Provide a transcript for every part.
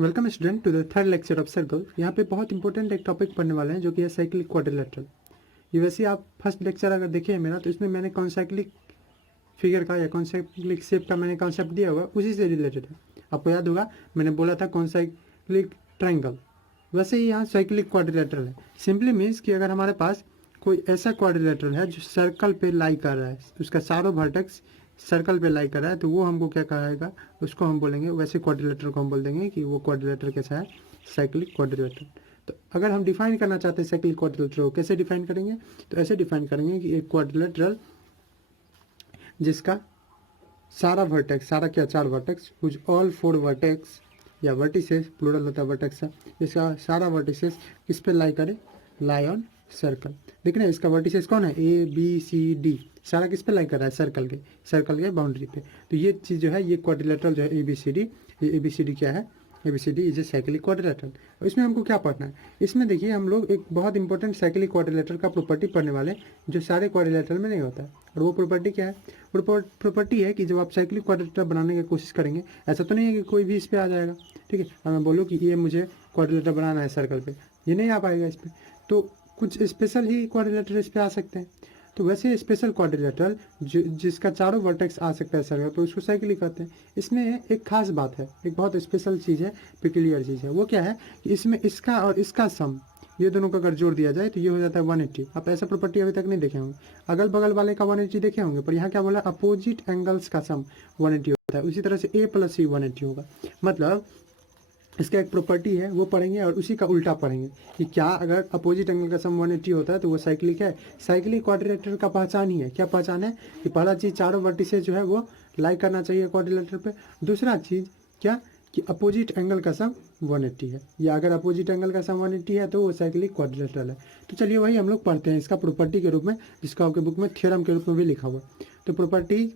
Welcome student to the third lecture of circle. यहाँ पे बहुत इंपॉर्टेंट एक टॉपिक पढ़ने वाले हैं जो कि है साइक्लिक क्वाड्रिलेटरल। ये वैसे आप फर्स्ट लेक्चर अगर देखें मेरा तो इसमें मैंने कॉन्साइक्लिक फिगर का या कॉन्साइक्लिक शेप का मैंने कॉन्सेप्ट दिया हुआ उसी से रिलेटेड है। आपको याद होगा मैंने बोला था कॉन्साइक्लिक ट्राइंगल, वैसे ही यहाँ साइक्लिक क्वाड्रिलेटरल है। सिंपली मीन्स कि अगर हमारे पास कोई ऐसा क्वाड्रिलेटरल है जो सर्कल पे लाई कर रहा है, उसका चारों वर्टेक्स सर्कल पे लाई कर रहा है, तो वो हमको क्या कहेगा, उसको हम बोलेंगे, वैसे क्वाड्रिलेटरल को हम बोल देंगे कि वो क्वाड्रिलेटरल कैसा है, साइक्लिक क्वाड्रिलेटरल। तो अगर हम डिफाइन करना चाहते हैं साइक्लिक क्वाड्रिलेटरल को कैसे डिफाइन करेंगे, तो ऐसे डिफाइन करेंगे कि एक क्वाड्रिलेटरल जिसका सारा वर्टेक्स, सारा क्या, चार वर्टेक्स, कुछ ऑल फोर वर्टेक्स या वर्टिसेस, प्लूरल होता है वर्टेक्स का, इसका सारा वर्टिसेस किस पे लाई करे, लाई ऑन सर्कल। देख रहे हैं इसका वर्टिसेस कौन है, ए बी सी डी, सारा किस पे लाई कर रहा है, सर्कल के बाउंड्री पे। तो ये चीज़ जो है, ये क्वाड्रिलेटरल जो है ए बी सी डी, ये ए बी सी डी क्या है, A B C D is a cyclic quadrilateral. और इसमें हमको क्या पढ़ना है, इसमें देखिए हम लोग एक बहुत इंपॉर्टेंट साइक्लिक क्वाड्रिलेटरल का प्रॉपर्टी पढ़ने वाले जो सारे क्वाड्रिलेटरल में नहीं होता है। और वो प्रॉपर्टी क्या है, प्रॉपर्टी है कि जब आप साइक्लिक क्वाड्रिलेटरल बनाने की कोशिश करेंगे, ऐसा तो नहीं है कि कोई भी इस पर आ जाएगा, ठीक है। और मैं बोलूँ कि ये मुझे क्वाड्रिलेटरल बनाना है सर्कल पे, ये नहीं आ पाएगा इस पर, तो कुछ स्पेशल ही क्वाड्रिलेटरल इस पर आ सकते हैं। तो वैसे स्पेशल क्वाड्रिलेटरल जिसका चारों वर्टेक्स आ सकता है सर्कल पर, उसको साइक्लिक कहते हैं। इसमें एक खास बात है, एक बहुत स्पेशल चीज़ है, पिक्यूलियर चीज़ है। वो क्या है कि इसमें इसका और इसका सम, ये दोनों का अगर जोड़ दिया जाए तो ये हो जाता है 180। आप ऐसा प्रॉपर्टी अभी तक नहीं देखे होंगे, अगल बगल वाले का 180 देखे होंगे, पर यहाँ क्या बोला, अपोजिट एंगल्स का सम 180 होता है। उसी तरह से ए प्लस सी 180 होगा। मतलब इसका एक प्रॉपर्टी है, वो पढ़ेंगे, और उसी का उल्टा पढ़ेंगे कि क्या अगर अपोजिट एंगल का सम 180 होता है तो वो साइक्लिक है। साइक्लिक क्वाड्रिलेटरल का पहचान ही है, क्या पहचान है कि पहला चीज़ चारों वर्टिसेस जो है वो लाई करना चाहिए क्वाड्रिलेटरल पे। दूसरा चीज़ क्या कि अपोजिट एंगल का सम 180 है, या अगर अपोजिट एंगल का सम 180 है तो वो साइक्लिक क्वाड्रिलेटरल है। तो चलिए वही हम लोग पढ़ते हैं इसका प्रॉपर्टी के रूप में, जिसका आपके बुक में थ्योरम के रूप में भी लिखा हुआ। तो प्रॉपर्टी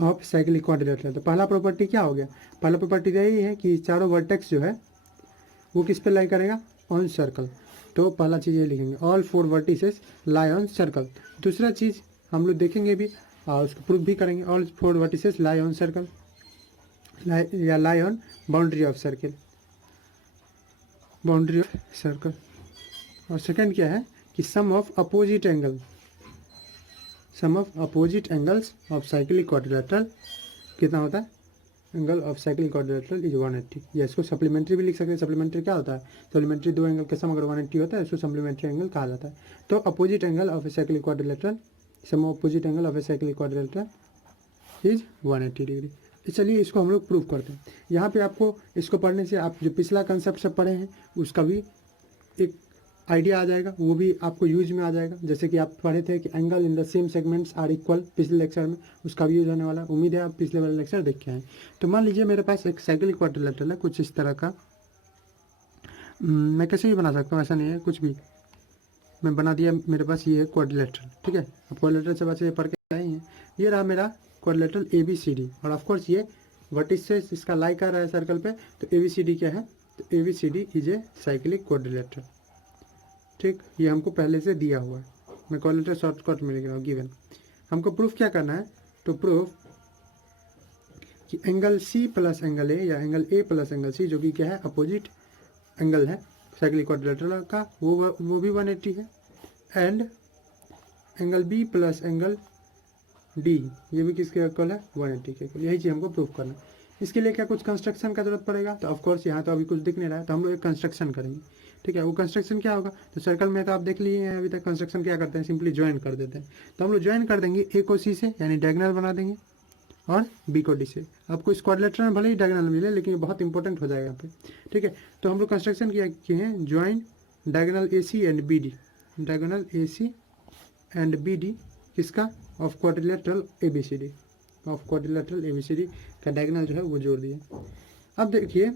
ऑफ साइक्लिक क्वाड्रिलेटरल, तो पहला प्रॉपर्टी क्या हो गया, पहला प्रॉपर्टी यही है कि चारों वर्टेक्स जो है वो किस पे लाई करेगा, ऑन सर्कल। तो पहला चीज़ ये लिखेंगे, all four vertices lie on circle. दूसरा चीज़ हम लोग देखेंगे भी और उसको प्रूफ भी करेंगे, all four vertices lie on circle, या lie on boundary of circle, boundary of circle. और सेकेंड क्या है कि sum of opposite angle, sum of opposite angles of cyclic quadrilateral कितना होता है, angle of cyclic quadrilateral is 180। या इसको सप्लीमेंट्री भी लिख सकते हैं। सप्लीमेंट्री क्या होता है, सप्लीमेंट्री दो एंगल का सम अगर 180 होता है उसको सप्लीमेंट्री एंगल कहा जाता है। तो opposite angle of a cyclic quadrilateral, sum of opposite angle of a cyclic quadrilateral is 180 degree. तो चलिए इसको हम लोग प्रूव करते हैं। यहाँ पे आपको इसको पढ़ने से आप जो पिछला कंसेप्ट सब पढ़े हैं उसका भी एक आइडिया आ जाएगा, वो भी आपको यूज में आ जाएगा। जैसे कि आप पढ़े थे कि angle in the same segments are equal पिछले लेक्चर में, उसका भी यूज होने वाला। उम्मीद है आप पिछले वाले लेक्चर देख के आए। तो मान लीजिए मेरे पास एक साइक्लिक क्वाड्रिलेटरल है कुछ इस तरह का, मैं कैसे भी बना सकता हूँ, ऐसा नहीं है, कुछ भी मैं बना दिया। मेरे पास ये है क्वाड्रिलेटरल, ठीक है। अब क्वाड्रिलेटरल से बच्चे पढ़ के आए हैं, ये रहा मेरा quadrilateral A B C D. और ऑफकोर्स ये वर्टिसेस इसका लाई कर रहा है सर्कल पे, तो ए बी सी डी क्या है, तो A B C D is a cyclic quadrilateral, ठीक। ये हमको पहले से दिया हुआ है, मैं क्वाड्रिलेटरल शॉर्टकट में लिख रहा हूँ, गिवन। हमको प्रूफ क्या करना है, तो प्रूफ कि angle C plus angle A या angle A plus angle C, जो कि क्या है, अपोजिट एंगल है साइक्लिक क्वाड्रिलेटरल का, वो भी 180 है। And angle B plus angle D, ये भी किसके इक्वल है, 180 के इक्वल। यही चीज़ हमको प्रूफ करना है। इसके लिए क्या कुछ कंस्ट्रक्शन का जरूरत पड़ेगा, तो ऑफकोर्स यहाँ तो अभी कुछ दिख नहीं रहा है, तो हम लोग एक कंस्ट्रक्शन करेंगे, ठीक है। वो कंस्ट्रक्शन क्या होगा, तो सर्कल में तो आप देख लिए हैं अभी तक कंस्ट्रक्शन क्या करते हैं, सिंपली ज्वाइन कर देते हैं। तो हम लोग ज्वाइन कर देंगे ए को सी से, यानी डायगोनल बना देंगे, और बी को डी से। आपको इस क्वाड्रिलेटरल में भले ही डायगोनल मिले, लेकिन ये बहुत इंपॉर्टेंट हो जाएगा यहाँ पे, ठीक है। तो हम लोग कंस्ट्रक्शन किए हैं, join diagonal A C and B D, diagonal A C and B D किसका, of quadrilateral A B C D, of quadrilateral A B C D का डायगोनल जो है वो जोड़ दिए। अब देखिए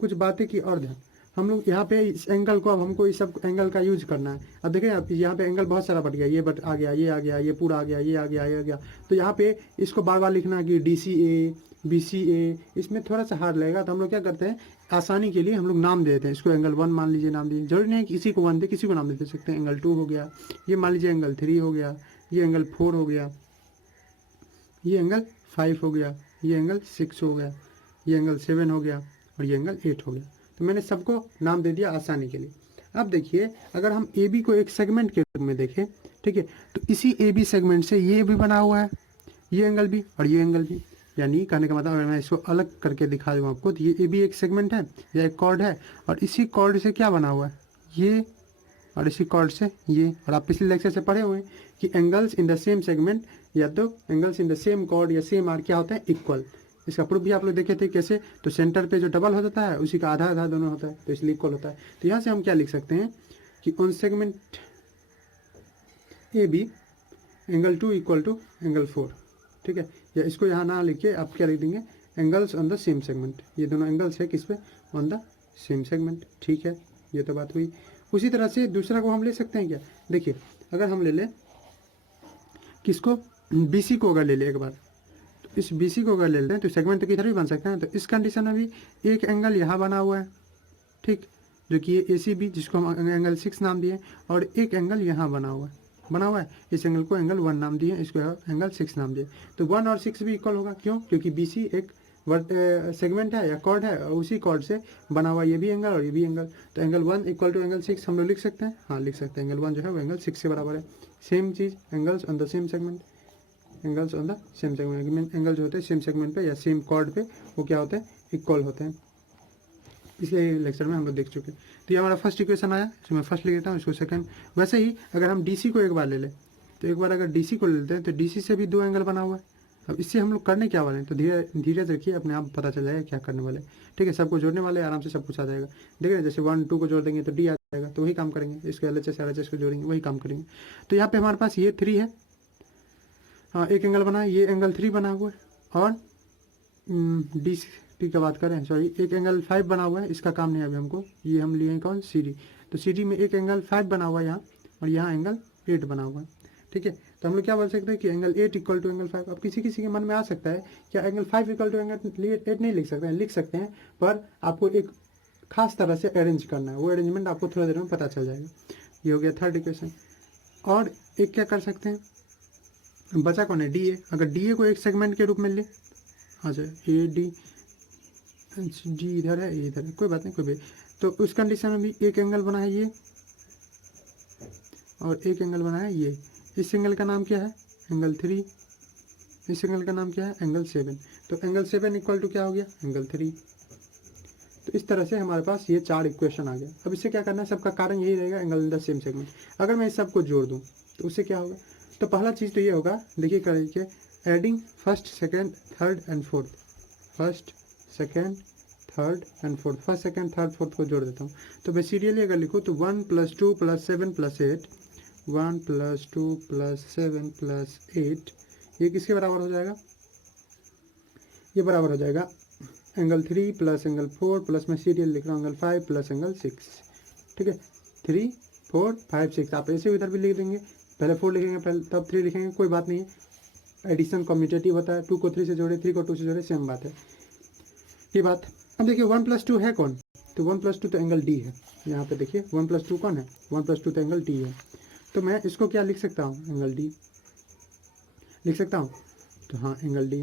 कुछ बातें की और ध्यान, हम लोग यहाँ पे इस एंगल को, अब हमको इस सब एंगल का यूज करना है। अब देखिए आप यहाँ पे एंगल बहुत सारा बट गया, ये बट आ गया, ये आ गया, ये पूरा आ गया, ये आ गया, ये आ गया। तो यहाँ पे इसको बार बार लिखना कि डी सी ए, बी सी ए, इसमें थोड़ा सा हार्ड लगेगा। तो हम लोग क्या करते हैं, आसानी के लिए हम लोग नाम दे देते हैं। इसको एंगल 1 मान लीजिए, नाम दिए, जरूरी नहीं है किसी को 1 दे, किसी को नाम दे सकते हैं। एंगल 2 हो गया, ये मान लीजिए एंगल 3 हो गया, ये एंगल 4 हो गया, ये एंगल 5 हो गया, ये एंगल 6 हो गया, ये एंगल 7 हो गया और ये एंगल 8 हो गया। तो मैंने सबको नाम दे दिया आसानी के लिए। अब देखिए अगर हम ए बी को एक सेगमेंट के रूप में देखें, ठीक है, तो इसी ए बी सेगमेंट से ये भी बना हुआ है, ये एंगल भी और ये एंगल भी। यानी कहने का मतलब अगर मैं इसको अलग करके दिखा दूँ आपको, तो ये ए बी एक सेगमेंट है या एक कॉर्ड है, और इसी कॉर्ड से क्या बना हुआ है, ये, और इसी कॉर्ड से ये। और आप पिछले लेक्चर से पढ़े हुए हैं कि angles in the same segment या तो angles in the same chord या सेम आर्क क्या होता है, इक्वल। इसका प्रूफ भी आप लोग देखे थे कैसे, तो सेंटर पे जो डबल हो जाता है उसी का आधा आधा दोनों होता है, तो इसलिए इक्वल होता है। तो यहाँ से हम क्या लिख सकते हैं कि on segment A B angle 2 equal to angle 4, ठीक है। या इसको यहाँ ना लिख के आप क्या लिख देंगे, angles on the same segment. ये दोनों एंगल्स है किस पे, ऑन द सेम सेगमेंट, ठीक है। ये तो बात हुई। उसी तरह से दूसरा को हम ले सकते हैं क्या, देखिए अगर हम ले लें किसको, बी सी को अगर ले ले एक बार, तो इस बी सी को अगर ले लेते हैं तो सेगमेंट तो किधर भी बन सकते हैं। तो इस कंडीशन में भी एक एंगल यहाँ बना हुआ है, ठीक, जो कि ये ए सी बी जिसको हम एंगल 6 नाम दिए, और एक एंगल यहाँ बना हुआ है। इस एंगल को एंगल 1 नाम दिए, इसको एंगल 6 नाम दिए। तो 1 और 6 भी इक्वल होगा, क्यों, क्योंकि बी सी एक सेगमेंट है या कॉर्ड है, और उसी कॉर्ड से बना हुआ ये भी एंगल और ये भी एंगल। तो एंगल 1 इक्वल टू एंगल 6 हम लोग लिख सकते हैं, हाँ लिख सकते हैं। एंगल 1 जो है वो एंगल 6 से बराबर है। Same cheese angles on the same segment, angles on the same segment, angle जो होते हैं सेम सेगमेंट पे या सेम कॉर्ड पे वो क्या होते हैं, इक्वल होते हैं। इसलिए लेक्चर में हम लोग देख चुके हैं। तो ये हमारा फर्स्ट इक्वेशन आया, इसमें फर्स्ट लिख देता हूँ, इसको सेकंड। वैसे ही अगर हम डीसी को एक बार ले लें, तो एक बार अगर डीसी को ले लेते हैं तो डीसी से भी 2 एंगल बना हुआ है। अब इससे हम लोग करने क्या वाले हैं, तो धीरे रखिए, अपने आप पता चल जाएगा क्या करने वाले, ठीक है। सबको जोड़ने वाले, आराम से सब कुछ आ जाएगा। देख रहे हैं, जैसे 1 2 को जोड़ देंगे तो डी आ जाएगा, तो वही काम करेंगे। इसको LHS RHS को जोड़ेंगे, वही काम करेंगे। तो यहाँ पे हमारे पास ये 3 है, हाँ एक एंगल बना है, ये एंगल 3 बना हुआ है, और डी टी का बात करें, सॉरी, एक एंगल 5 बना हुआ है, इसका काम नहीं है अभी हमको। ये हम लिए हैं कौन, सी डी। तो सी डी में एक एंगल 5 बना हुआ है यहाँ, और यहाँ एंगल 8 बना हुआ है, ठीक है। तो हम लोग क्या बोल सकते हैं कि एंगल 8 इक्वल टू एंगल 5। अब किसी किसी के मन में आ सकता है क्या एंगल 5 इक्वल टू एंगल 8 नहीं लिख सकते हैं, लिख सकते हैं, पर आपको एक खास तरह से अरेंज करना है। वो अरेंजमेंट आपको थोड़ा देर में पता चल जाएगा। ये हो गया थर्ड इक्वेशन। और एक क्या कर सकते हैं, बचा कौन है, डी ए। अगर डी ए को एक सेगमेंट के रूप में ले, अच्छा ए डी जी इधर है, ये इधर है, कोई बात नहीं, कोई भी। तो उस कंडीशन में भी एक एंगल बना है ये, और एक एंगल बना है ये। इस एंगल का नाम क्या है, एंगल 3। इस एंगल का नाम क्या है, एंगल 7। तो एंगल 7 इक्वल टू क्या हो गया, एंगल 3। तो इस तरह से हमारे पास ये 4 इक्वेशन आ गया। अब इससे क्या करना है, सबका कारण यही रहेगा, angle in the same segment. अगर मैं इस सबको जोड़ दूँ तो उससे क्या होगा, तो पहला चीज़ तो ये होगा, देखिए करिए, adding first second third and fourth, first second third and fourth, first second third fourth को जोड़ देता हूँ। तो मैं सीरियली अगर लिखूँ तो 1 + 2 + 7 + 8, 1 + 2 + 7 + 8, ये किसके बराबर हो जाएगा, ये बराबर हो जाएगा एंगल 3 + एंगल 4 प्लस मैं सीरियल लिख रहा हूँ एंगल 5 + एंगल 6, ठीक है। 3 4 5 6 आप ऐसे इधर भी लिख देंगे, पहले 4 लिखेंगे, पहले तब 3 लिखेंगे, कोई बात नहीं है। एडिशन कम्यूटेटिव होता है, 2 को 3 से जोड़े, 3 को 2 से जोड़े, सेम बात है ये बात। अब देखिए 1 + 2 है कौन, तो 1 + 2 तो एंगल डी है। यहाँ पे देखिए 1 + 2 कौन है, 1 + 2 तो एंगल डी है। तो मैं इसको क्या लिख सकता हूँ, एंगल डी लिख सकता हूँ, तो हाँ एंगल डी।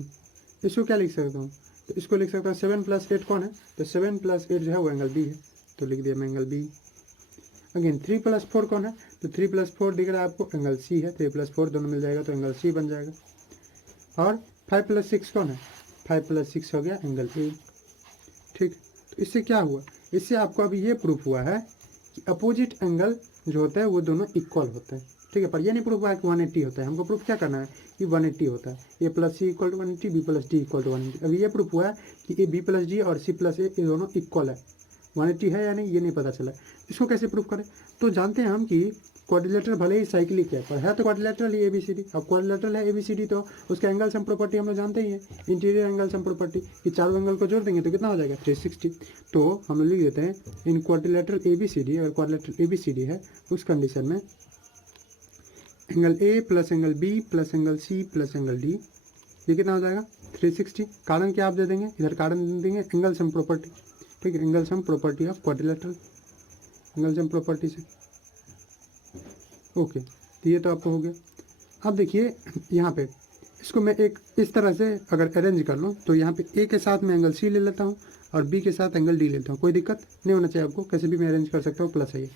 इसको क्या लिख सकता हूँ, तो इसको लिख सकता हूँ 7 + 8 कौन है, तो 7 + 8 जो है वो एंगल बी है, तो लिख दिया मैं एंगल बी। अगेन 3 + 4 कौन है, तो 3 + 4 दिख रहा है आपको, एंगल सी है। 3 + 4 दोनों मिल जाएगा तो एंगल सी बन जाएगा। और 5 + 6 कौन है, 5 + 6 हो गया एंगल ए, ठीक। तो इससे क्या हुआ, इससे आपको अभी ये प्रूफ हुआ है कि अपोजिट एंगल जो होता है वो दोनों इक्वल होते हैं, ठीक है। पर ये नहीं प्रूफ हुआ है कि 180 होता है। हमको प्रूफ क्या करना है कि 180 होता है। ए + सी = 180, बी + डी = 180। अभी ये प्रूफ हुआ है कि ए बी + डी और सी + ए ये दोनों इक्वल है। 180 है या नहीं ये नहीं पता चला। इसको कैसे प्रूफ करें, तो जानते हैं हम कि क्वाड्रिलेटरल भले ही साइक्लिक है, पर है तो क्वाड्रिलेटरल ही ABCD। अब क्वाड्रिलेटरल है ABCD तो उसका एंगल सम प्रॉपर्टी हम लोग जानते ही है, इंटीरियर एंगल सम प्रॉपर्टी, कि चारों एंगल को जोड़ देंगे तो कितना हो जाएगा, 360। तो हम लोग लिख देते हैं इन क्वाड्रिलेटरल ABCD, अगर क्वाड्रिलेटरल ABCD है उस कंडीशन में angle A + angle B + angle C + angle D, ये कितना हो जाएगा, 360। कारण क्या आप दे देंगे, इधर कारण दे देंगे एंगल सम प्रॉपर्टी, ठीक है, angle sum property of quadrilateral, angle sum property से, ओके। तो ये तो आपको हो गया। अब देखिए यहाँ पे इसको मैं एक इस तरह से अगर अरेंज कर लूँ तो यहाँ पे ए के साथ में एंगल सी ले लेता हूँ और बी के साथ एंगल डी लेता हूँ, कोई दिक्कत नहीं होना चाहिए आपको, कैसे भी मैं अरेंज कर सकता हूँ, प्लस है ये।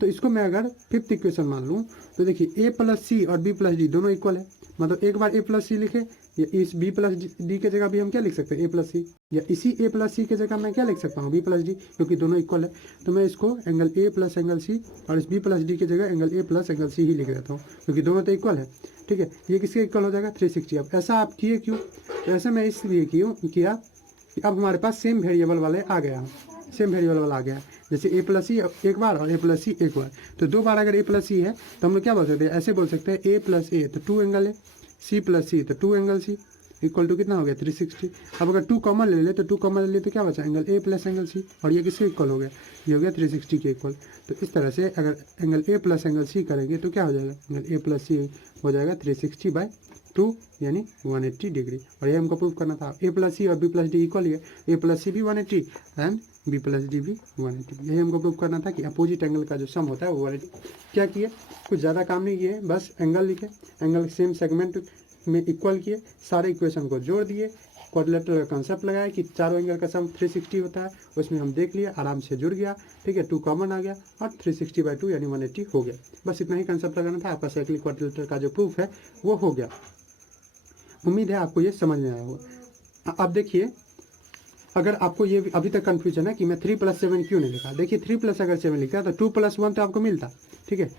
तो इसको मैं अगर फिफ्थ इक्वेशन मान लूँ तो देखिए ए प्लस सी और बी प्लस डी दोनों इक्वल है, मतलब एक बार ए प्लस सी लिखे या इस बी प्लस डी के जगह भी हम क्या लिख सकते हैं ए प्लस सी, या इसी ए प्लस सी के जगह मैं क्या लिख सकता हूँ बी प्लस डी, क्योंकि दोनों इक्वल है। तो मैं इसको angle A plus angle C और इस बी प्लस डी के जगह angle A plus angle C ही लिख देता हूँ, क्योंकि दोनों तो इक्वल है। ठीक है, ये किसके इक्वल हो जाएगा 360। अब ऐसा आप किए क्यों, तो ऐसा मैं इसलिए किया कि अब हमारे पास सेम वेरिएबल वाले आ गया, सेम वेरिएबल वाला आ गया, जैसे ए प्लस सी एक बार और ए प्लस सी एक बार, तो दो बार अगर ए प्लस सी है तो हम लोग क्या बोल सकते हैं, ऐसे बोल सकते हैं ए प्लस ए तो 2 एंगल है, सी प्लस सी तो 2 एंगल सी इक्वल टू कितना हो गया 360। अब अगर 2 कॉमन ले ले तो 2 कॉमन ले ले तो क्या बचा angle A plus angle C, और ये किसके इक्वल हो गया, ये हो गया 360 के इक्वल। तो इस तरह से अगर angle A plus angle C करेंगे तो क्या हो जाएगा, एंगल ए प्लस सी हो जाएगा 360/2 यानी 180 डिग्री। और ये हमको प्रूव करना था, ए प्लस सी और बी प्लस डी इक्वल है, ए प्लस सी भी 180 एंड बी प्लस डी भी 180। यही हमको प्रूव करना था कि अपोजिट एंगल का जो सम होता है वो 180। क्या किए, कुछ ज़्यादा काम नहीं किए, बस एंगल लिखे, एंगल सेम सेगमेंट में इक्वल किए, सारे इक्वेशन को जोड़ दिए, क्वाड्रिलेटरल का कंसेप्ट लगाया कि चारों एंगल का सम 360 होता है, उसमें हम देख लिया, आराम से जुड़ गया। ठीक है, 2 कॉमन आ गया और 360/2 यानी 180 हो गया। बस इतना ही कंसेप्ट लगाना था, आपका साइक्लिक क्वाड्रिलेटरल का जो प्रूफ है वो हो गया। उम्मीद है आपको ये समझ में आया होगा। अब देखिए, अगर आपको ये अभी तक कन्फ्यूजन है कि मैं 3 + 7 क्यों नहीं लिखा, देखिए 3 + अगर 7 लिखता तो 2 + 1 तो आपको मिलता। ठीक है,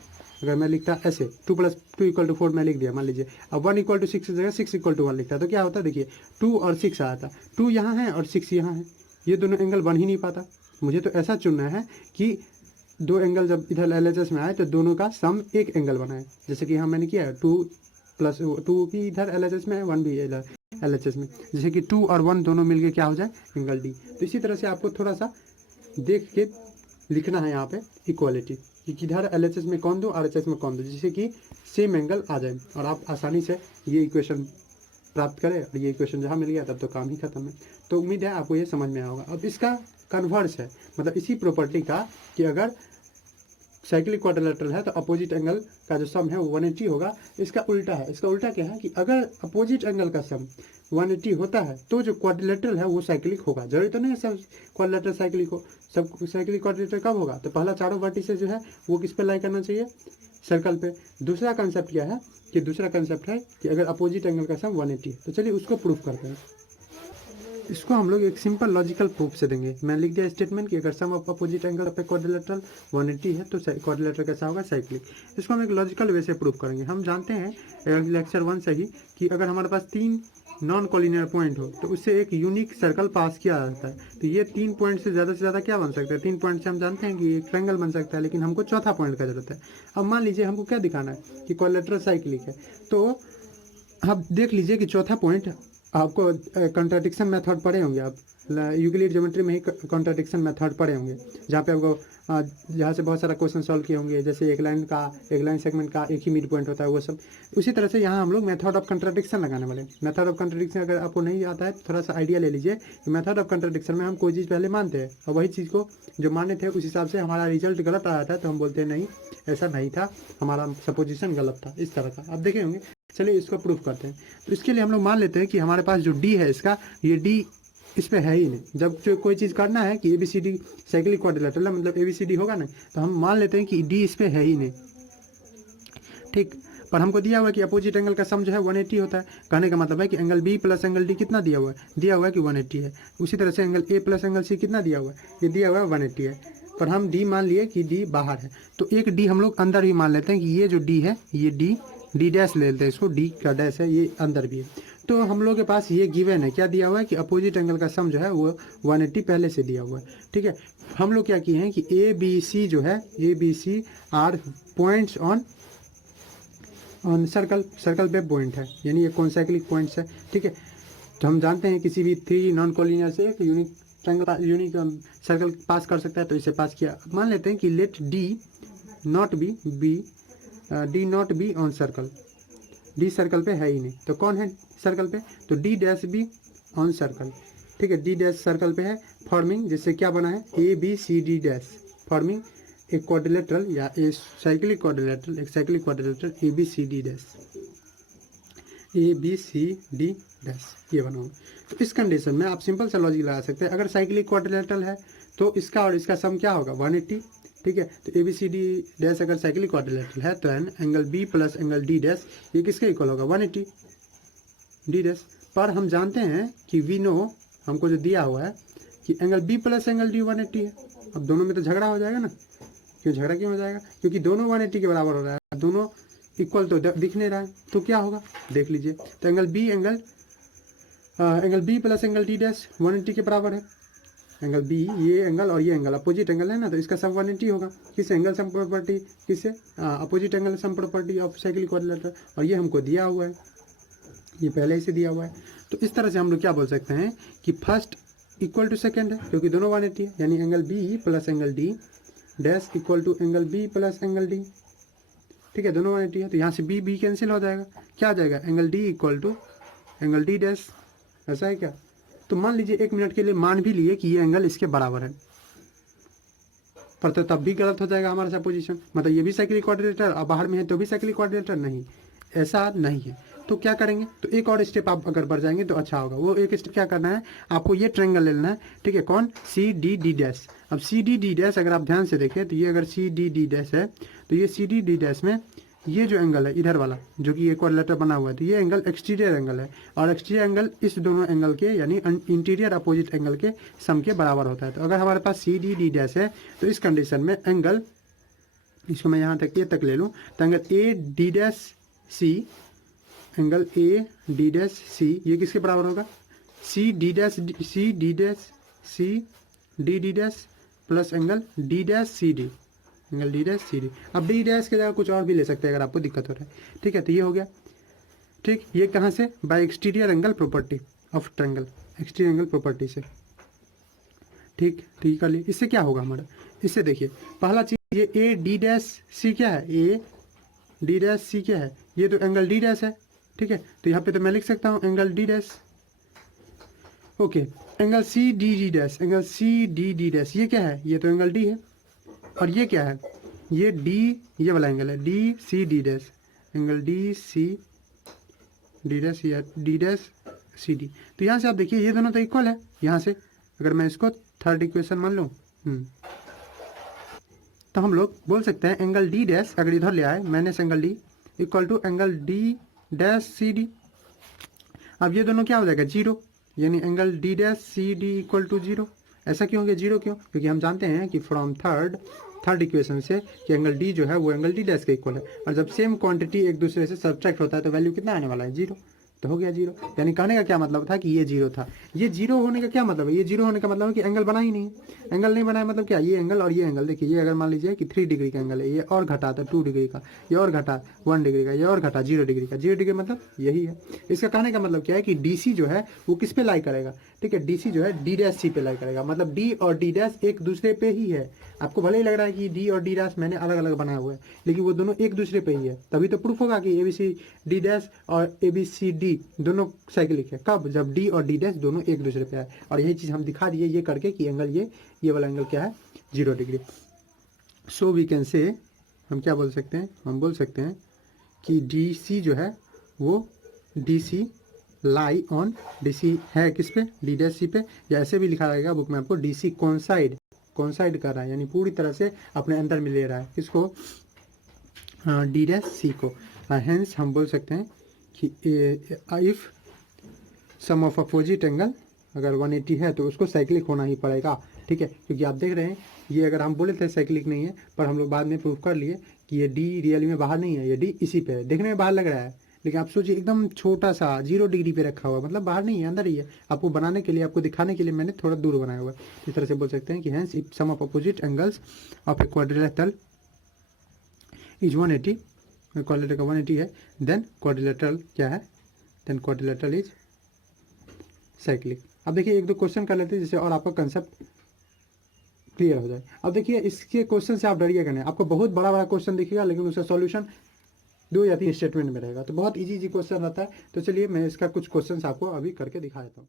अगर मैं लिखता ऐसे 2 + 2 = 4 मैं लिख दिया मान लीजिए, अब 1 = 6 की जगह 6 = 1 लिखता तो क्या होता, देखिए 2 और 6 आया था, 2 यहाँ है और 6 यहाँ है, ये दोनों एंगल बन ही नहीं पाता। मुझे तो ऐसा चुनना है कि दो एंगल जब इधर LHS में आए तो दोनों का सम एक एंगल बनाए, जैसे कि यहाँ मैंने किया है 2 + 2 भी इधर LHS में है, 1 भी LHS में, जैसे कि 2 और 1 दोनों मिलके क्या हो जाए एंगल डी। तो इसी तरह से आपको थोड़ा सा देख के लिखना है यहाँ पे इक्वालिटी, कि किधर LHS में कौन दो, RHS में कौन दो, जिससे कि सेम एंगल आ जाए और आप आसानी से ये इक्वेशन प्राप्त करें। और ये इक्वेशन जहाँ मिल गया तब तो काम ही खत्म है। तो उम्मीद है आपको ये समझ में आया होगा। अब इसका कन्वर्स है, मतलब इसी प्रॉपर्टी का कि अगर साइक्लिक क्वाड्रिलेटरल है तो अपोजिट एंगल का जो सम है वो 180 होगा। इसका उल्टा है, इसका उल्टा क्या है कि अगर अपोजिट एंगल का सम 180 होता है तो जो क्वाड्रिलेटरल है वो साइक्लिक होगा। जरूरी तो नहीं है सब क्वाड्रिलेटरल साइक्लिक हो, सब साइक्लिक क्वाड्रिलेटरल कब होगा, तो पहला चारों वर्टिसेस जो है वो किस पे लाई करना चाहिए, सर्कल पे। दूसरा कंसेप्ट क्या है कि दूसरा कंसेप्ट है कि अगर अपोजिट एंगल का सम 180 है, तो चलिए उसको प्रूफ करते हैं। इसको हम लोग एक सिंपल लॉजिकल प्रूफ से देंगे। मैं लिख दिया स्टेटमेंट कि अगर सम ऑफ अपोजिट एंगल पे क्वाड्रिलेटरल 180 है तो क्वाड्रिलेटरल कैसा होगा, साइक्लिक। इसको हम एक लॉजिकल वे से प्रूफ करेंगे। हम जानते हैं लेक्चर 1 से ही कि अगर हमारे पास 3 नॉन कॉलिनियर पॉइंट हो तो उससे एक यूनिक सर्कल पास किया जाता है। तो ये 3 पॉइंट से ज़्यादा क्या बन सकता है, 3 पॉइंट से हम जानते हैं कि एक ट्रायंगल बन सकता है, लेकिन हमको चौथा पॉइंट का जरूरत है। अब मान लीजिए हमको क्या दिखाना है कि क्वाड्रिलेटरल साइक्लिक है, तो आप देख लीजिए कि चौथा पॉइंट आपको कॉन्ट्राडिक्शन मेथड पढ़े होंगे, आप यूक्लिड ज्योमेट्री में ही कॉन्ट्राडिक्शन मेथड पढ़े होंगे, जहाँ पे आपको जहाँ से बहुत सारा क्वेश्चन सॉल्व किए होंगे, जैसे एक लाइन सेगमेंट का एक ही मिड पॉइंट होता है वो सब। उसी तरह से यहाँ हम लोग मेथड ऑफ कॉन्ट्राडिक्शन लगाने वाले। मेथड ऑफ कॉन्ट्राडिक्शन अगर आपको नहीं आता है तो थोड़ा सा आइडिया ले लीजिए कि मेथड ऑफ कॉन्ट्राडिक्शन में हम कोई चीज़ पहले मानते हैं और वही चीज़ को जो माने थे उस हिसाब से हमारा रिजल्ट गलत आया था तो हम बोलते हैं नहीं ऐसा नहीं था, हमारा सपोजिशन गलत था, इस तरह का आप देखे होंगे। चलिए इसको प्रूफ करते हैं। तो इसके लिए हम लोग मान लेते हैं कि हमारे पास जो डी है इसका, ये डी इस पे है ही नहीं। जब जो कोई चीज़ करना है कि ABCD साइक्लिक क्वाड्रिलेटरल है, मतलब ABCD होगा ना, तो हम मान लेते हैं कि डी इस पे है ही नहीं। ठीक, पर हमको दिया हुआ है कि अपोजिट एंगल का सम जो है 180 होता है। कहने का मतलब है कि एंगल B + एंगल D कितना दिया हुआ है, दिया हुआ है कि 180 है। उसी तरह से एंगल A + एंगल C कितना दिया हुआ है, ये दिया हुआ है 180 है। पर हम D मान लिए कि D बाहर है, तो एक D हम लोग अंदर भी मान लेते हैं कि ये जो D है ये D डैश ले लेते हैं, इसको D का डैश है, ये अंदर भी है। तो हम लोग के पास ये गिवन है, क्या दिया हुआ है कि अपोजिट एंगल का सम जो है वो 180 पहले से दिया हुआ है। ठीक है, हम लोग क्या किए हैं कि ABC जो है, ABC are points on circle पे पॉइंट है, यानी ये कॉन्साइक्लिक पॉइंट्स है। ठीक है, तो हम जानते हैं किसी भी 3 नॉन कॉलिनियर से एक यूनिक सर्कल पास कर सकता है, तो इसे पास किया। मान लेते हैं कि let D not B on circle, D circle पे है ही नहीं, तो कौन है सर्कल पे, तो D डैश भी ऑन सर्कल। ठीक है, D डैश सर्कल पे है, फॉर्मिंग जिससे क्या बना है ABCD डैश, फॉर्मिंग एक क्वाड्रिलेटरल या एक cyclic quadrilateral ABCD dash. A B C D dash ये बना हुआ। तो इस कंडीशन में आप सिंपल सा लॉजिक लगा सकते हैं, अगर साइक्लिक क्वाड्रिलेटरल है तो इसका और इसका सम क्या होगा 180, ठीक है। तो A B C D dash अगर साइक्लिक क्वाड्रिलेटरल है तो angle B plus angle D dash ये किसके इक्वल होगा 180 डी डैश। पर हम जानते हैं कि वी नो, हमको जो दिया हुआ है कि angle B plus angle D 180 है। अब दोनों में तो झगड़ा हो जाएगा ना, क्यों झगड़ा क्यों हो जाएगा, क्योंकि दोनों 180 के बराबर हो रहा है, दोनों इक्वल तो दिख नहीं रहा है, तो क्या होगा देख लीजिए। तो angle B plus angle D dash 180 के बराबर है। एंगल बी ये एंगल और ये एंगल अपोजिट एंगल है ना, तो इसका सम 180 होगा। किस एंगल सम प्रॉपर्टी, किससे opposite angle sum property of cyclic quadrilateral, और ये हमको दिया हुआ है, ये पहले ही से दिया हुआ है। तो इस तरह से हम लोग क्या बोल सकते हैं कि फर्स्ट इक्वल टू सेकेंड है, क्योंकि दोनों 180 है, यानी angle B plus angle D dash equal to angle B plus angle D, ठीक है, दोनों 180 है। तो यहाँ से बी कैंसिल हो जाएगा, क्या आ जाएगा angle D equal to angle D dash, ऐसा है क्या। तो मान लीजिए 1 मिनट के लिए मान भी लिए कि ये एंगल इसके बराबर है, पर तो तब भी गलत हो जाएगा हमारा सपोजिशन, मतलब ये भी साइक्लिक क्वाड्रिलेटरल और बाहर में है तो भी साइक्लिक क्वाड्रिलेटरल, नहीं ऐसा नहीं है। तो क्या करेंगे, तो एक और स्टेप आप अगर बढ़ जाएंगे तो अच्छा होगा। वो एक स्टेप क्या करना है, आपको ये ट्रायंगल ले लेना है, ठीक है, कौन सी डी डी डैश। अब सी डी डी डैश अगर आप ध्यान से देखें तो ये अगर सी डी डी डैश है तो ये सी डी डी डैश में ये जो एंगल है इधर वाला जो कि ये क्वाड्रिलेटरल बना हुआ है, तो ये एंगल एक्सटीरियर एंगल है, और एक्सटीरियर एंगल इस दोनों एंगल के यानी इंटीरियर अपोजिट एंगल के सम के बराबर होता है। तो अगर हमारे पास सी डी डी डैश है तो इस कंडीशन में एंगल, इसको मैं यहाँ तक ए तक ले लूँ, तो angle A D dash C, angle A D dash C ये किसके बराबर होगा, C D dash C D dash C D D dash plus angle D dash C D, angle D dash C D. अब D dash की जगह कुछ और भी ले सकते हैं अगर आपको दिक्कत हो रहा है, ठीक है। तो ये हो गया, ठीक, ये कहाँ से, bye exterior angle property of triangle, exterior angle property से, ठीक ठीक कर लिए। इससे क्या होगा हमारा, इससे देखिए पहला चीज ये ए डी डैश सी क्या है, ए डी डैश सी क्या है, ये तो एंगल डी डैश है, ठीक है। तो यहाँ पे तो मैं लिख सकता हूँ angle D dash, okay. Angle C D D dash, angle C D D dash ये क्या है, ये तो एंगल डी है, और ये क्या है, ये डी, ये वाला एंगल है D C D dash, angle D C D dash या डी डैश सी डी। तो यहाँ से आप देखिए ये दोनों तो इक्वल है, यहाँ से अगर मैं इसको थर्ड इक्वेशन मान लूँ, तो हम लोग बोल सकते हैं एंगल डी डैश अगर इधर ले आए minus angle D equal to angle D dash C D. अब ये दोनों क्या हो जाएगा जीरो, यानी angle D dash C D equal to zero. ऐसा क्यों हो गया जीरो, क्यों, क्योंकि हम जानते हैं कि फ्रॉम थर्ड इक्वेशन से कि एंगल डी जो है वो एंगल डी डैश के इक्वल है, और जब सेम क्वांटिटी एक दूसरे से सब्ट्रैक्ट होता है तो वैल्यू कितना आने वाला है जीरो, तो हो गया जीरो। यानी कहने का क्या मतलब था कि ये जीरो था। ये जीरो होने का क्या मतलब है, ये जीरो होने का मतलब है कि एंगल बना ही नहीं, एंगल नहीं बनाया मतलब क्या, ये एंगल और ये एंगल देखिए, ये अगर मान लीजिए कि 3 डिग्री का एंगल है, ये और घटा था 2 डिग्री का, ये और घटा 1 डिग्री का, ये और घटा 0 डिग्री का, 0 डिग्री मतलब यही है। इसका कहने का मतलब क्या है कि डीसी जो है वो किस पे लाई करेगा, ठीक है, डीसी जो है डी डैश सी पे लाई करेगा, मतलब डी और डी डैश एक दूसरे पे ही है। आपको भले ही लग रहा है कि डी और डी डैश मैंने अलग अलग बनाया हुआ है, लेकिन वो दोनों एक दूसरे पे ही है, तभी तो प्रूफ होगा कि A B C D dash और ए बी सी डी दोनों साइक्लिक है। कब, जब डी और डी डैश दोनों एक दूसरे पे है, और यही चीज़ हम दिखा दिए ये करके कि एंगल ये वाला एंगल क्या है 0 degree. So we can say, हम क्या बोल सकते हैं, हम बोल सकते हैं कि डी सी जो है वो D C lie on, D C है किस पे, डी डैश सी पे, या ऐसे भी लिखा रहेगा बुक में आपको डी सी कॉन्साइड कर रहा है, यानी पूरी तरह से अपने अंदर में ले रहा है किसको, डी डैश सी को। हेंस हम बोल सकते हैं कि if sum of opposite angle अगर 180 है तो उसको साइक्लिक होना ही पड़ेगा, ठीक है, क्योंकि आप देख रहे हैं ये अगर हम बोले थे साइक्लिक नहीं है, पर हम लोग बाद में प्रूफ कर लिए कि ये डी रियली में बाहर नहीं है, ये डी इसी पे है, देखने में बाहर लग रहा है, लेकिन आप सोचिए एकदम छोटा सा 0 डिग्री पे रखा हुआ, मतलब बाहर नहीं है अंदर ही है। आपको बनाने के लिए, आपको दिखाने के लिए मैंने थोड़ा दूर बनाया हुआ है। इस तरह से बोल सकते हैं कि hence if sum of opposite angles of a quadrilateral is 180, quadrilateral का 180 है, देन क्वाड्रिलेटरल क्या है, देन क्वाड्रिलेटरल इज साइक्लिक। अब देखिए एक दो क्वेश्चन कर लेते हैं जिससे और आपका कंसेप्ट क्लियर हो जाए। अब देखिए इसके क्वेश्चन से आप डरिएगा नहीं, आपको बहुत बड़ा बड़ा क्वेश्चन दिखेगा लेकिन उसका सॉल्यूशन 2 या 3 स्टेटमेंट में रहेगा, तो बहुत इजी क्वेश्चन रहता है। तो चलिए मैं इसका कुछ क्वेश्चन आपको अभी करके दिखा देता हूँ।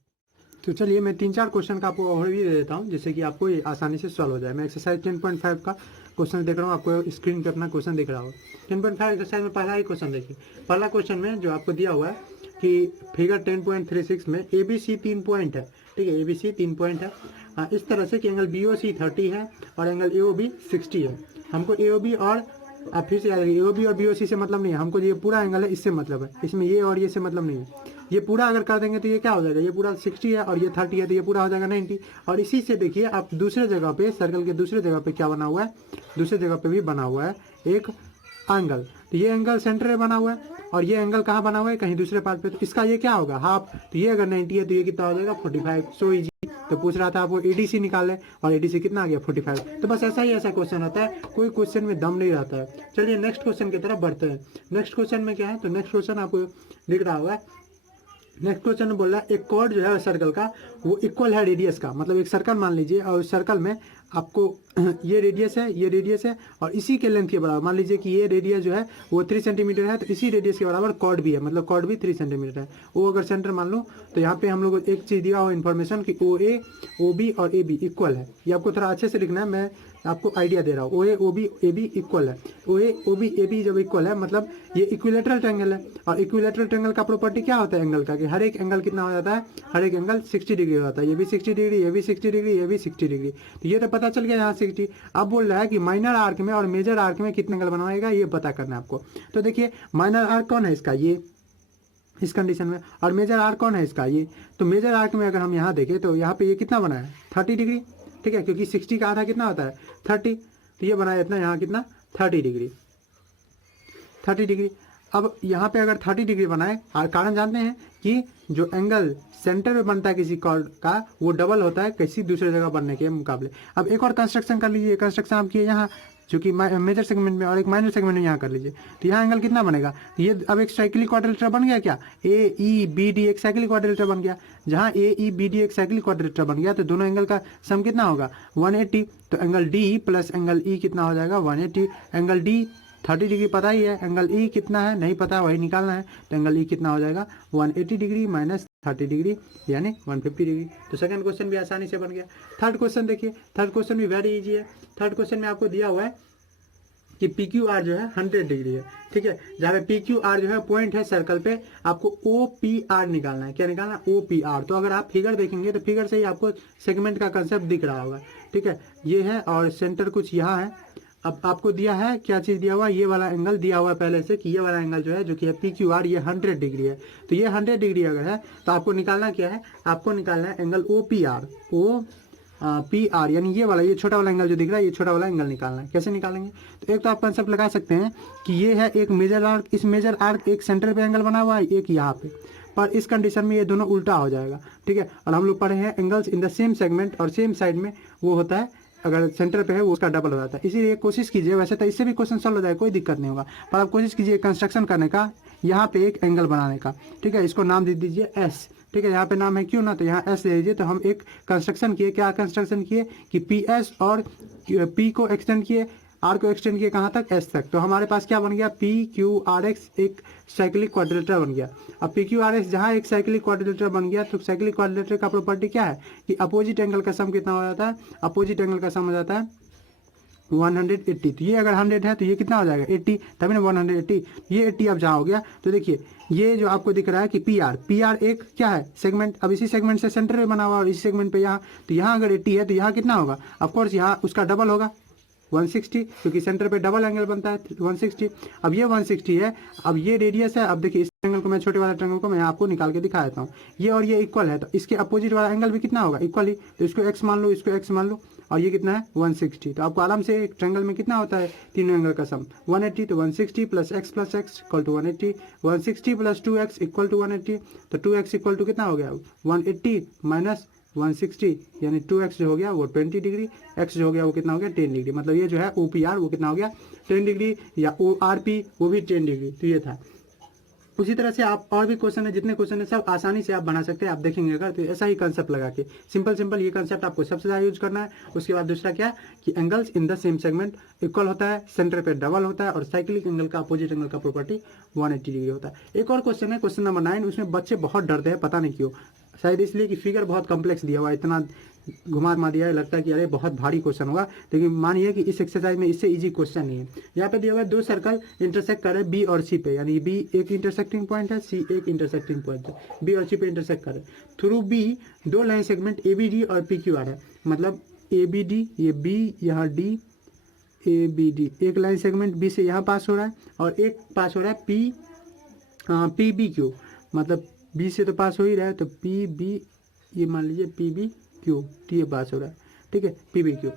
तो चलिए मैं 3-4 क्वेश्चन का आपको ओवरव्यू दे देता हूँ जिससे कि आपको ये आसानी से सॉल्व हो जाए। मैं एक्सरसाइज 10.5 का क्वेश्चन देख रहा हूँ, आपको स्क्रीन पे अपना क्वेश्चन दिख रहा हो। 10.5 एक्सरसाइज में पहला ही क्वेश्चन देखिए। पहला क्वेश्चन में जो आपको दिया हुआ है कि फिगर 10.36 में ABC 3 पॉइंट है, ठीक है, ABC 3 पॉइंट है। इस तरह से कि एंगल BOC 30 है और एंगल AOB 60 है। हमको AOB और आप फिर से याद रखिए, AOB और BOC से मतलब नहीं है, हमको ये पूरा एंगल है इससे मतलब है, इसमें ये और ये से मतलब नहीं है। ये पूरा अगर कर देंगे तो ये क्या हो जाएगा, ये पूरा 60 है और ये 30 है, तो ये पूरा हो जाएगा 90। और इसी से देखिए आप दूसरे जगह पे, सर्कल के दूसरे जगह पे क्या बना हुआ है, दूसरे जगह पे भी बना हुआ है एक एंगल। तो ये एंगल सेंटर में बना हुआ है और ये एंगल कहाँ बना हुआ है, कहीं दूसरे पार्ट पे। तो इसका ये क्या होगा, हाफ। तो ये अगर 90 है तो ये कितना हो जाएगा, 45। So easy. तो पूछ रहा था आपको ADC निकाले और ADC कितना आ गया, 45। तो बस ऐसा ही ऐसा क्वेश्चन होता है, कोई क्वेश्चन में दम नहीं रहता है। चलिए नेक्स्ट क्वेश्चन की तरफ बढ़ते हैं। नेक्स्ट क्वेश्चन में क्या है, तो नेक्स्ट क्वेश्चन आपको दिख रहा होगा। नेक्स्ट क्वेश्चन में बोल रहा है एक कॉर्ड जो है सर्कल का वो इक्वल है रेडियस का। मतलब एक सर्कल मान लीजिए और उस सर्कल में आपको ये रेडियस है, ये रेडियस है और इसी के लेंथ के बराबर मान लीजिए कि ये रेडियस जो है वो 3 सेंटीमीटर है, तो इसी रेडियस के बराबर कॉर्ड भी है, मतलब कॉर्ड भी 3 सेंटीमीटर है। वो अगर सेंटर मान लो तो यहाँ पे हम लोग को एक चीज़ दिया हो इन्फॉर्मेशन कि OA OB और AB इक्वल है। ये आपको थोड़ा अच्छे से लिखना है, मैं आपको आइडिया दे रहा हूँ। OA OB AB इक्वल है। OA OB AB जब इक्वल है मतलब ये इक्विलेटरल ट्रायंगल है। और इक्विलेटरल ट्रायंगल का प्रॉपर्टी क्या होता है एंगल का, कि हर एक एंगल कितना हो जाता है, हर एक एंगल 60 डिग्री होता है। ये भी 60 डिग्री, ये भी 60 डिग्री, ये भी 60 डिग्री। तो ये तो पता चल गया यहाँ 60। अब बोल रहा है कि माइनर आर्क में और मेजर आर्क में कितने एंगल बनवाएगा, ये पता करना है आपको। तो देखिए माइनर आर्क कौन है इसका, ये इस कंडीशन में, और मेजर आर्क कौन है इसका, ये। तो मेजर आर्क में अगर हम यहाँ देखें तो यहाँ पे ये कितना बना है, 30 डिग्री, ठीक है, क्योंकि 60 का आधा कितना होता है, 30। तो ये बना है इतना, यहाँ कितना, 30 डिग्री, 30 डिग्री। अब यहाँ पे अगर 30 डिग्री बनाए, और कारण जानते हैं कि जो एंगल सेंटर में बनता है किसी कॉर्ड का वो डबल होता है किसी दूसरे जगह बनने के मुकाबले। अब एक और कंस्ट्रक्शन कर लीजिए, कंस्ट्रक्शन आप किए यहाँ जो कि मेजर सेगमेंट में और एक माइनर सेगमेंट में यहाँ कर लीजिए। तो यहाँ एंगल कितना बनेगा, ये अब एक साइक्लिक क्वाड्रिलेटरल बन गया क्या, AEBD एक साइक्लिक क्वाड्रिलेटरल बन गया। जहाँ AEBD एक साइक्लिक क्वाड्रिलेटरल बन गया तो दोनों एंगल का सम कितना होगा, 180। तो angle D plus angle E कितना हो जाएगा, 180। एंगल D 30 डिग्री पता ही है, एंगल E कितना है नहीं पता, वही निकालना है। तो एंगल E कितना हो जाएगा, 180 डिग्री माइनस 30 डिग्री यानी 150 डिग्री। तो सेकंड क्वेश्चन भी आसानी से बन गया। थर्ड क्वेश्चन देखिए, थर्ड क्वेश्चन भी वेरी इजी है। थर्ड क्वेश्चन में आपको दिया हुआ है कि PQR जो है 100 डिग्री है, ठीक है। जहाँ पे PQR जो है पॉइंट है सर्कल पे, आपको OPR निकालना है। क्या निकालना है, OPR। तो अगर आप फिगर देखेंगे तो फिगर से ही आपको सेगमेंट का कंसेप्ट दिख रहा होगा, ठीक है। ये है और सेंटर कुछ यहाँ है। अब आपको दिया है क्या चीज़ दिया हुआ, ये वाला एंगल दिया हुआ है पहले से कि ये वाला एंगल जो है जो कि है PQR, ये 100 डिग्री है। तो ये 100 डिग्री अगर है तो आपको निकालना क्या है, आपको निकालना है एंगल OPR यानी ये वाला, ये छोटा वाला एंगल जो दिख रहा है, ये छोटा वाला एंगल निकालना है। कैसे निकालेंगे, तो एक तो आप कंसेप्ट लगा सकते हैं कि ये है एक मेजर आर्क, इस मेजर आर्क एक सेंटर पे एंगल बना हुआ है, एक यहाँ पे, पर इस कंडीशन में ये दोनों उल्टा हो जाएगा, ठीक है। और हम लोग पढ़े हैं angles in the same segment, और सेम साइड में वो होता है अगर सेंटर पे है वो उसका डबल हो जाता है। इसीलिए कोशिश कीजिए, वैसे तो इससे भी क्वेश्चन सॉल्व हो जाए, कोई दिक्कत नहीं होगा, पर आप कोशिश कीजिए कंस्ट्रक्शन करने का, यहाँ पे एक एंगल बनाने का, ठीक है। इसको नाम दे दीजिए S, ठीक है। यहाँ पे नाम है क्यों ना, तो यहाँ S दे दीजिए। तो हम एक कंस्ट्रक्शन किए, क्या कंस्ट्रक्शन किए कि PS और P को एक्सटेंड किए, R को एक्सटेंड किए कहाँ तक, S तक। तो हमारे पास क्या बन गया, PQRX एक साइक्लिक क्वाड्रिलेटरल बन गया। अब PQRX जहाँ एक साइक्लिक क्वाड्रिलेटरल बन गया तो साइक्लिक क्वाड्रिलेटरल का प्रॉपर्टी क्या है कि अपोजिट एंगल का सम कितना हो जाता है, अपोजिट एंगल का सम हो जाता है 180। तो ये अगर 100 है तो ये कितना हो जाएगा 80, तभी ना 180। ये 80 अब जहाँ हो गया तो देखिए ये जो आपको दिख रहा है कि PR एक क्या है सेगमेंट, अब इसी सेगमेंट से सेंटर में बना हुआ और इसी सेगमेंट पे यहाँ, तो यहाँ अगर 80 है तो यहाँ कितना होगा, ऑफकोर्स यहाँ उसका डबल होगा 160, क्योंकि सेंटर पे डबल एंगल बनता है 160। अब ये 160 है, अब ये रेडियस है। अब देखिए इस एंगल को मैं, छोटे वाला ट्रायंगल को मैं आपको निकाल के दिखा देता हूँ। ये और ये इक्वल है तो इसके अपोजिट वाला एंगल भी कितना होगा, इक्वल ही। तो इसको x मान लो, इसको x मान लो, और ये कितना है 160। तो आपको आराम से एक ट्रायंगल में कितना होता है, तीनों एंगल का सम 180। तो 160 plus x equal to 180, 160 plus 2x equal to 180। तो 2x इक्वल टू कितना हो गया 180 माइनस 160 यानी 2x जो हो गया वो 20 डिग्री, x जो हो गया वो कितना हो गया 10 डिग्री। मतलब ये जो है OPR वो कितना हो गया 10 डिग्री, या ORP वो भी 10 डिग्री। तो ये था। उसी तरह से आप और भी क्वेश्चन है, जितने क्वेश्चन है सब आसानी से आप बना सकते हैं। आप देखेंगे अगर तो ऐसा ही कंसेप्ट लगा के सिंपल ये कंसेप्ट आपको सबसे ज़्यादा यूज करना है। उसके बाद दूसरा क्या कि angles in the same segment equal होता है, सेंटर पे डबल होता है, और साइक्लिक एंगल का अपोजिट एंगल का प्रॉपर्टी 180 डिग्री होता है। एक और क्वेश्चन है, क्वेश्चन नंबर 9, उसमें बच्चे बहुत डरते हैं, पता नहीं क्यों। शायद इसलिए कि फिगर बहुत कॉम्प्लेक्स दिया हुआ है, इतना घुमा दिया है, लगता है कि अरे बहुत भारी क्वेश्चन होगा, लेकिन मानिए कि इस एक्सरसाइज में इससे इजी क्वेश्चन नहीं है। यहाँ पे दिया हुआ है 2 सर्कल इंटरसेक्ट कर रहे हैं बी और सी पे, यानी बी एक इंटरसेक्टिंग पॉइंट है, सी एक इंटरसेक्टिंग पॉइंट है, बी और सी पे इंटरसेक्ट कर रहे हैं। Through B 2 line segment A B D और पी क्यू आर है, मतलब ए बी डी, ये बी यहाँ डी, ए बी डी, एक लाइन सेगमेंट बी से यहाँ पास हो रहा है और एक पास हो रहा है पी बी क्यू, मतलब बी से तो पास हो ही रहा है, तो पी बी, ये मान लीजिए पी बी क्यू, तो ये पास हो रहा है, ठीक है, पी बी क्यू।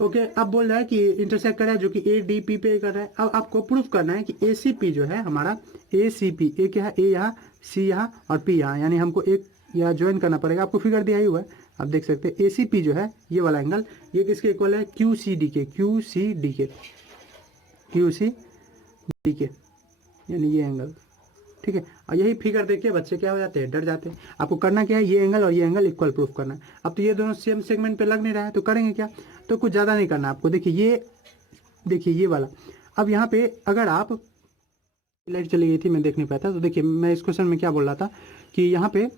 ओके, अब बोल रहा है कि इंटरसेक्ट कर रहा है जो कि ए डी पी पे कर रहा है। अब आपको प्रूफ करना है कि ए सी पी जो है हमारा, ए सी पी, ए क्या है, ए यहाँ, सी यहाँ और पी यहाँ, यानी हमको एक यहाँ ज्वाइन करना पड़ेगा। आपको फिगर दिया ही हुआ है, आप देख सकते हैं। ए सी पी जो है ये वाला एंगल, ये किसके इक्वल है, क्यू सी डी के, क्यू सी डी के, क्यू सी डी के, यानी ये एंगल, ठीक है। और यही फिगर देख के बच्चे क्या हो जाते हैं, डर जाते हैं। आपको करना क्या है, ये एंगल और ये एंगल इक्वल प्रूफ करना है। अब तो ये दोनों सेम सेगमेंट पे लग नहीं रहा है, तो करेंगे क्या, तो कुछ ज़्यादा नहीं करना आपको। देखिए ये वाला, अब यहाँ पे अगर आप, लाइट चली गई थी मैं देख नहीं पाया था, तो देखिए मैं इस क्वेश्चन में क्या बोल रहा था कि यहाँ पे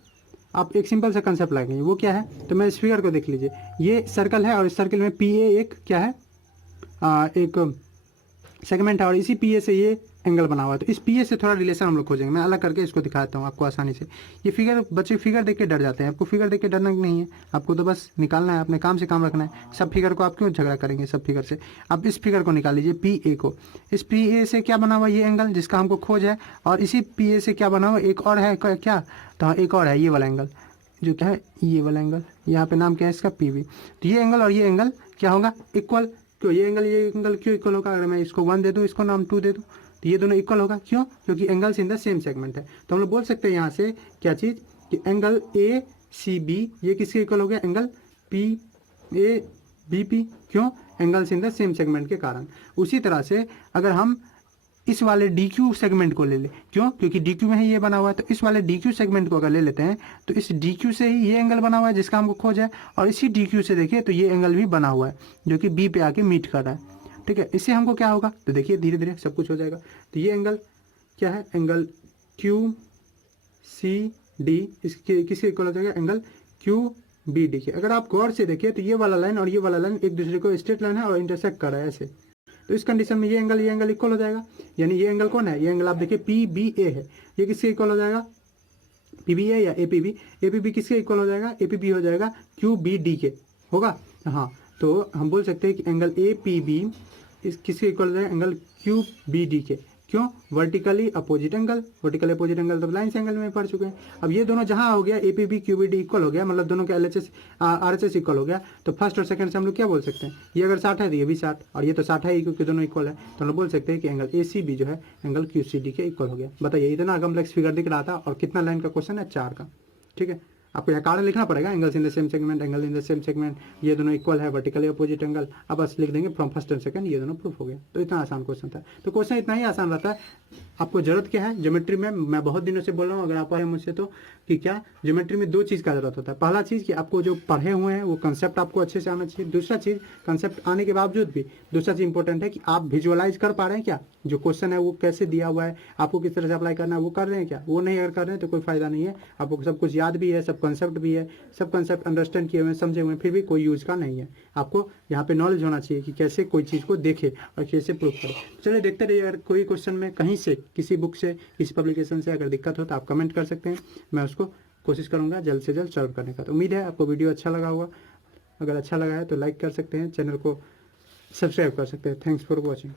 आप एक सिंपल सा कंसेप्ट लगाएंगे, वो क्या है, तो मैं इस फिगर को देख लीजिए, ये सर्कल है और इस सर्कल में पी ए एक क्या है, एक सेगमेंट है और इसी पी ए से ये एंगल बना हुआ है। तो इस पी ए से थोड़ा रिलेशन हम लोग खोजेंगे, मैं अलग करके इसको दिखाता हूँ आपको आसानी से। ये फिगर, बच्चे फिगर देख के डर जाते हैं, आपको फिगर देख के डरना नहीं है, आपको तो बस निकालना है, अपने काम से काम रखना है। सब फिगर को आप क्यों झगड़ा करेंगे सब फिगर से। आप इस फिगर को निकाल लीजिए, पी ए को, इस पी ए से क्या बना हुआ ये एंगल जिसका हमको खोज है, और इसी पी ए से क्या बना हुआ एक और है क्या, तो हाँ एक और है ये वाला एंगल, जो क्या है ये वाला एंगल, यहाँ पे नाम क्या है इसका, पी बी। तो ये एंगल और ये एंगल क्या होगा, इक्वल। क्यों ये एंगल क्यों इक्वल होगा, अगर मैं इसको 1 दे दूँ, इसको नाम 2 दे दूँ, तो ये दोनों इक्वल होगा। क्यों, क्योंकि angles in the same segment है। तो हम लोग बोल सकते हैं यहाँ से क्या चीज़, कि एंगल ए सी बी ये किसके इक्वल हो गया, angle P A B P. क्यों, angles in the same segment के कारण। उसी तरह से अगर हम इस वाले डी क्यू सेगमेंट को ले ले, क्यों, क्योंकि डी क्यू में ही ये बना हुआ है, तो इस वाले डी क्यू सेगमेंट को अगर ले लेते हैं, तो इस डी क्यू से ही ये एंगल बना हुआ है जिसका हमको खोज है, और इसी डी क्यू से देखिए तो ये एंगल भी बना हुआ है जो कि बी पे आके मीट कर रहा है, ठीक है। इससे हमको क्या होगा, तो देखिए धीरे धीरे सब कुछ हो जाएगा। तो ये एंगल क्या है, एंगल क्यू सी डी, इसके किसके इक्वल हो जाएगा, एंगल क्यू बी डी के। अगर आप गौर से देखिए तो ये वाला लाइन और ये वाला लाइन एक दूसरे को स्ट्रेट लाइन है और इंटरसेक्ट कर रहा है ऐसे, तो इस कंडीशन में ये एंगल इक्वल हो जाएगा। यानी ये एंगल कौन है, ये एंगल आप देखिए पी बी ए है, ये किसके इक्वल हो जाएगा, पी बी ए या ए पी बी किसके इक्वल हो जाएगा, ए पी बी हो जाएगा क्यू बी डी के होगा। हाँ, तो हम बोल सकते हैं कि एंगल ए पी बी इस किसके इक्वल हो जाएगा, एंगल क्यू बी डी के। क्यों, vertically opposite angle, vertically opposite angle तो लाइन एंगल में पढ़ चुके हैं। अब ये दोनों जहां हो गया A P B Q B D equal हो गया, मतलब दोनों के L H S R H S equal हो गया, तो फर्स्ट और सेकंड से हम लोग क्या बोल सकते हैं, ये अगर 60 है तो ये भी 60, और ये तो 60 है ही क्योंकि दोनों इक्वल है, तो हम लोग बोल सकते हैं कि एंगल ए सी बी जो है एंगल क्यू सी डी के इक्वल हो गया। बताइए, इतना कम्प्लेक्स फिगर दिख रहा था और कितना लाइन का क्वेश्चन है, 4 का, ठीक है। आपको यहाँ कारण लिखना पड़ेगा, angles in the same segment, angle in the same segment, ये दोनों इक्वल है, वर्टिकली अपोजिट एंगल, अब बस लिख देंगे फ्रॉम फर्स्ट एंड सेकंड, ये दोनों प्रूफ हो गया। तो इतना आसान क्वेश्चन था। तो क्वेश्चन इतना ही आसान रहता है। आपको जरूरत क्या है ज्योमेट्री में, मैं बहुत दिनों से बोल रहा हूँ, अगर आप पढ़े मुझसे तो, कि क्या ज्योमेट्री में 2 चीज़ का जरूरत होता है। पहला चीज़ कि आपको जो पढ़े हुए हैं वो कंसेप्ट आपको अच्छे से आना चाहिए। दूसरा चीज़, कंसेप्ट आने के बावजूद भी दूसरा चीज़ इंपॉर्टेंट है कि आप विजुअलाइज कर पा रहे हैं क्या, जो क्वेश्चन है वो कैसे दिया हुआ है, आपको किस तरह से अप्लाई करना है वो कर रहे हैं क्या। वो नहीं अगर कर रहे हैं तो कोई फायदा नहीं है। आपको सब कुछ याद भी है, सब कंसेप्ट भी है, सब कंसेप्ट अंडरस्टैंड किए हुए समझे हुए, फिर भी कोई यूज का नहीं है। आपको यहाँ पे नॉलेज होना चाहिए कि कैसे कोई चीज़ को देखे और कैसे प्रूव करे। चलिए देखते रहिए, अगर कोई क्वेश्चन में कहीं से, किसी बुक से, किसी पब्लिकेशन से अगर दिक्कत हो तो आप कमेंट कर सकते हैं, मैं उसको कोशिश करूँगा जल्द से जल्द सॉल्व करने का। तो उम्मीद है आपको वीडियो अच्छा लगा होगा। अगर अच्छा लगा है तो लाइक कर सकते हैं, चैनल को सब्सक्राइब कर सकते हैं। Thanks for watching.